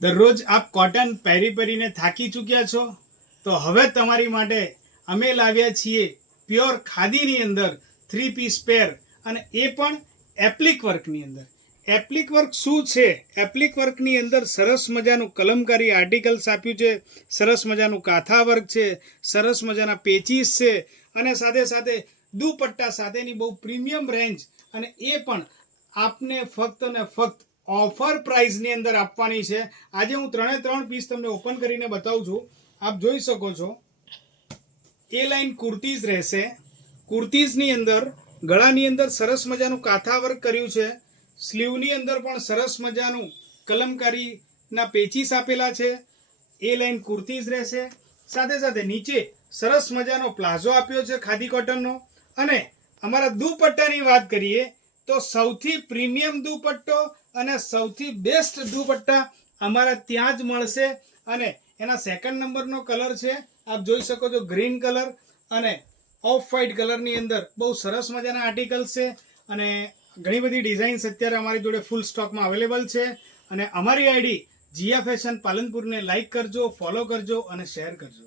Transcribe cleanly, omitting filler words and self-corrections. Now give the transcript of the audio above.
દરરોજ આપ કોટન પહેરીને થાકી ચૂક્યા છો? તો હવે તમારી માટે અમે લાવ્યા છીએ પ્યોર ખાદીની અંદર 3 પીસ પેર, અને એ પણ એપ્લિક વર્કની અંદર. એપ્લિક વર્ક શું છે? એપ્લિક વર્કની અંદર સરસ મજાનું કલમકારી આર્ટિકલ્સ આપ્યું છે, સરસ મજાનું કાથા વર્ક છે, સરસ મજાના પેચીસ છે, અને સાથે સાથે દુપટ્ટા સાથેની બહુ પ્રીમિયમ રેન્જ, અને એ પણ આપને ફક્ત ને ફક્ત ઓફર પ્રાઇસની અંદર આપવાની છે. આજે હું 3 પીસ તમને ઓપન કરીને બતાવું છું. આપ જોઈ શકો છો, એ લાઈન કુર્તીઝ રહેશે. કુર્તીઝની અંદર ગળાની અંદર સરસ મજાનું કાથા વર્ક કર્યું છે, સ્લીવની અંદર પણ સરસ મજાનું કલમકારીના પેચીસ આપેલા છે. એ લાઈન કુર્તીઝ રહેશે. સાથે સાથે નીચે સરસ મજાનો પ્લાઝો આપ્યો છે ખાદી કોટનનો. અને અમારા દુપટ્ટાની વાત કરીએ તો સૌથી પ્રીમિયમ દુપટ્ટો અને સૌથી બેસ્ટ દુપટ્ટા અમારા ત્યાં જ મળશે. અને એના સેકન્ડ નંબરનો કલર છે, આપ જોઈ શકો છો, ગ્રીન કલર અને ઓફ વ્હાઇટ કલરની અંદર બહુ સરસ મજાના આર્ટિકલ્સ છે. અને ઘણી બધી ડિઝાઇન્સ અત્યારે અમારી જોડે ફૂલ સ્ટોકમાં અવેલેબલ છે. અને અમારી આઈડી જીયા ફેશન પાલનપુરને લાઇક કરજો, ફોલો કરજો અને શેર કરજો.